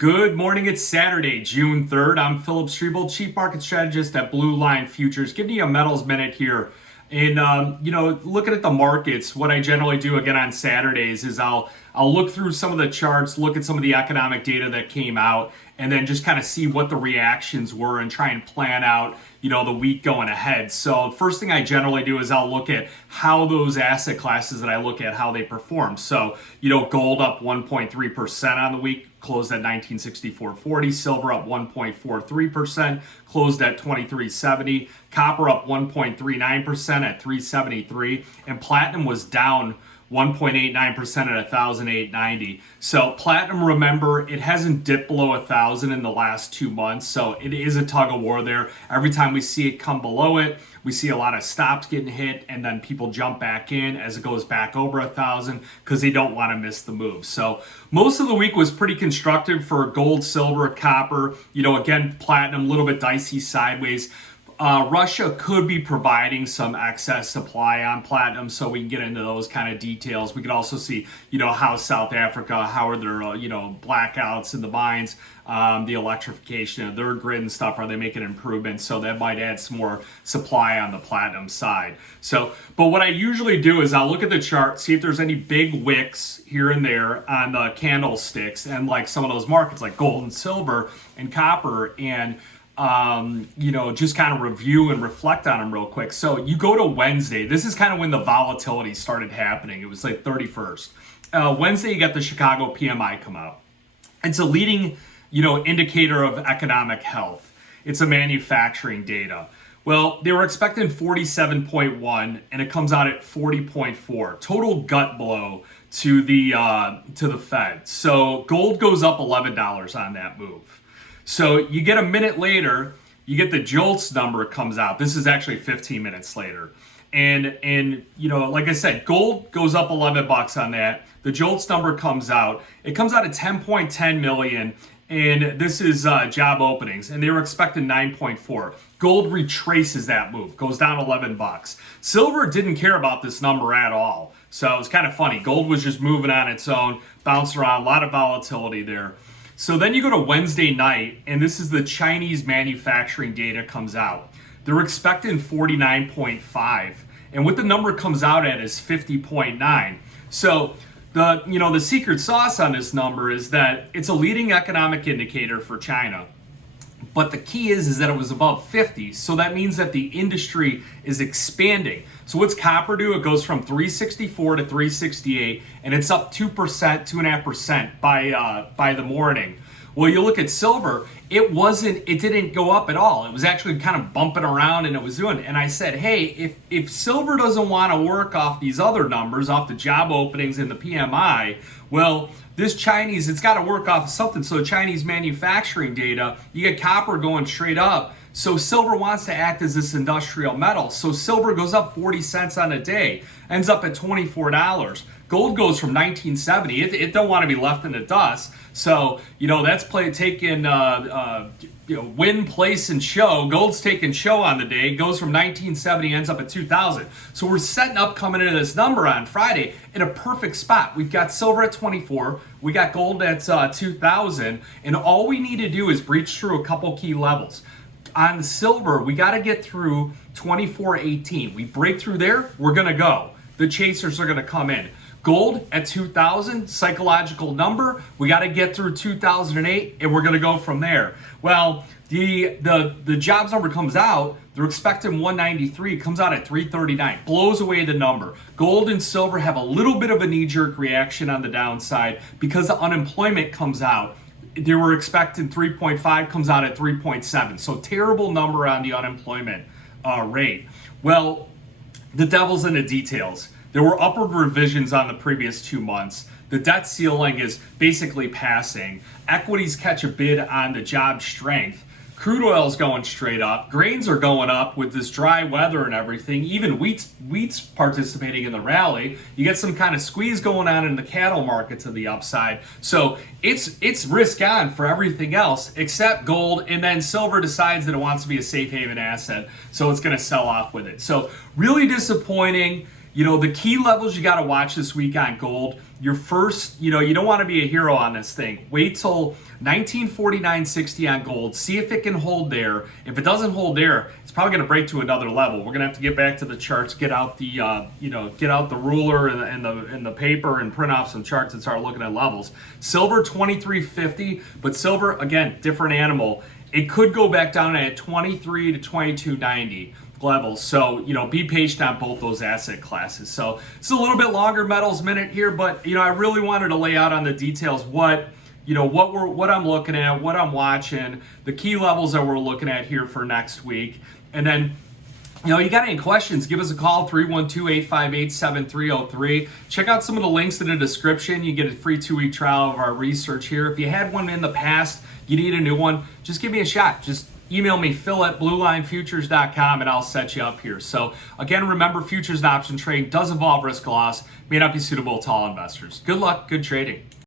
Good morning. It's Saturday, June 3rd. I'm Philip Streible, Chief Market Strategist at Blue Line Futures. Giving you a metals minute here. And, looking at the markets, what I generally do again on Saturdays is I'll look through some of the charts, look at some of the economic data that came out, and then just kind of see what the reactions were and try and plan out, the week going ahead. So first thing I generally do is I'll look at how those asset classes that I look at, how they perform. So, gold up 1.3% on the week, closed at 1964.40. Silver up 1.43%, closed at 23.70. Copper up 1.39% at 373. And platinum was down 1.89% at 1,890. So platinum, remember, it hasn't dipped below 1,000 in the last 2 months. So it is a tug of war there. Every time we see it come below it, we see a lot of stops getting hit, and then people jump back in as it goes back over 1,000 because they don't want to miss the move. So most of the week was pretty constructive for gold, silver, copper. Again, platinum, a little bit dicey sideways. Russia could be providing some excess supply on platinum, so we can get into those kind of details. We could also see, how South Africa, how are their, blackouts in the mines, the electrification of their grid and stuff. Are they making improvements? So that might add some more supply on the platinum side. But what I usually do is I'll look at the chart, see if there's any big wicks here and there on the candlesticks, and like some of those markets like gold and silver and copper, and just kind of review and reflect on them real quick. So you go to Wednesday. This is kind of when the volatility started happening. It was like 31st. Wednesday, you got the Chicago PMI come out. It's a leading, indicator of economic health. It's a manufacturing data. Well, they were expecting 47.1, and it comes out at 40.4. Total gut blow to the Fed. So gold goes up $11 on that move. So you get a minute later, you get the JOLTS number comes out. This is actually 15 minutes later. And like I said, gold goes up $11 on that. The JOLTS number comes out. It comes out at 10.10 million. And this is job openings, and they were expecting 9.4. Gold retraces that move, goes down $11. Silver didn't care about this number at all. So it was kind of funny. Gold was just moving on its own, bounced around, a lot of volatility there. So then you go to Wednesday night, and this is the Chinese manufacturing data comes out. They're expecting 49.5, and what the number comes out at is 50.9. So the secret sauce on this number is that it's a leading economic indicator for China. But the key is that it was above 50, so that means that the industry is expanding. So what's copper do? It goes from 364 to 368, and it's up 2%, 2.5% by the morning. Well, you look at silver, it didn't go up at all. It was actually kind of bumping around, and it was doing. And I said, hey, if silver doesn't want to work off these other numbers, off the job openings and the PMI, well, this Chinese, it's got to work off of something. So Chinese manufacturing data, you get copper going straight up. So silver wants to act as this industrial metal. So silver goes up 40 cents on a day, ends up at $24. Gold goes from 1970. It don't want to be left in the dust. So, that's taking win, place, and show. Gold's taking show on the day. Goes from 1970, ends up at 2000. So we're setting up coming into this number on Friday in a perfect spot. We've got silver at 24. We got gold at 2000. And all we need to do is breach through a couple key levels. On silver, we got to get through 24.18. We break through there, we're going to go. The chasers are going to come in. Gold at 2,000, psychological number. We got to get through 2008, and we're going to go from there. Well, the jobs number comes out. They're expecting 193. Comes out at 339. Blows away the number. Gold and silver have a little bit of a knee-jerk reaction on the downside because the unemployment comes out. They were expecting 3.5, comes out at 3.7. So terrible number on the unemployment rate. Well, the devil's in the details. There were upward revisions on the previous 2 months. The debt ceiling is basically passing. Equities catch a bid on the job strength. Crude oil's going straight up. Grains are going up with this dry weather and everything. Even wheat's participating in the rally. You get some kind of squeeze going on in the cattle market to the upside. So it's risk on for everything else except gold, and then silver decides that it wants to be a safe haven asset, so it's going to sell off with it. So really disappointing. The key levels you got to watch this week on gold your first, you don't want to be a hero on this thing. Wait till 1949.60 on gold. See if it can hold there. If it doesn't hold there, it's probably going to break to another level. We're going to have to get back to the charts, get out the, get out the ruler and the paper and print off some charts and start looking at levels. Silver 23.50, but silver, again, different animal. It could go back down at 23 to 22.90 levels. So, be patient on both those asset classes. So it's a little bit longer metals minute here, but, I really wanted to lay out on the details what I'm looking at, what I'm watching, the key levels that we're looking at here for next week. And then, you got any questions, give us a call, 312-858-7303. Check out some of the links in the description. You get a free 2-week trial of our research here. If you had one in the past, you need a new one, just give me a shot. Just email me, phil@bluelinefutures.com, and I'll set you up here. So again, remember, futures and option trading does involve risk loss, may not be suitable to all investors. Good luck, good trading.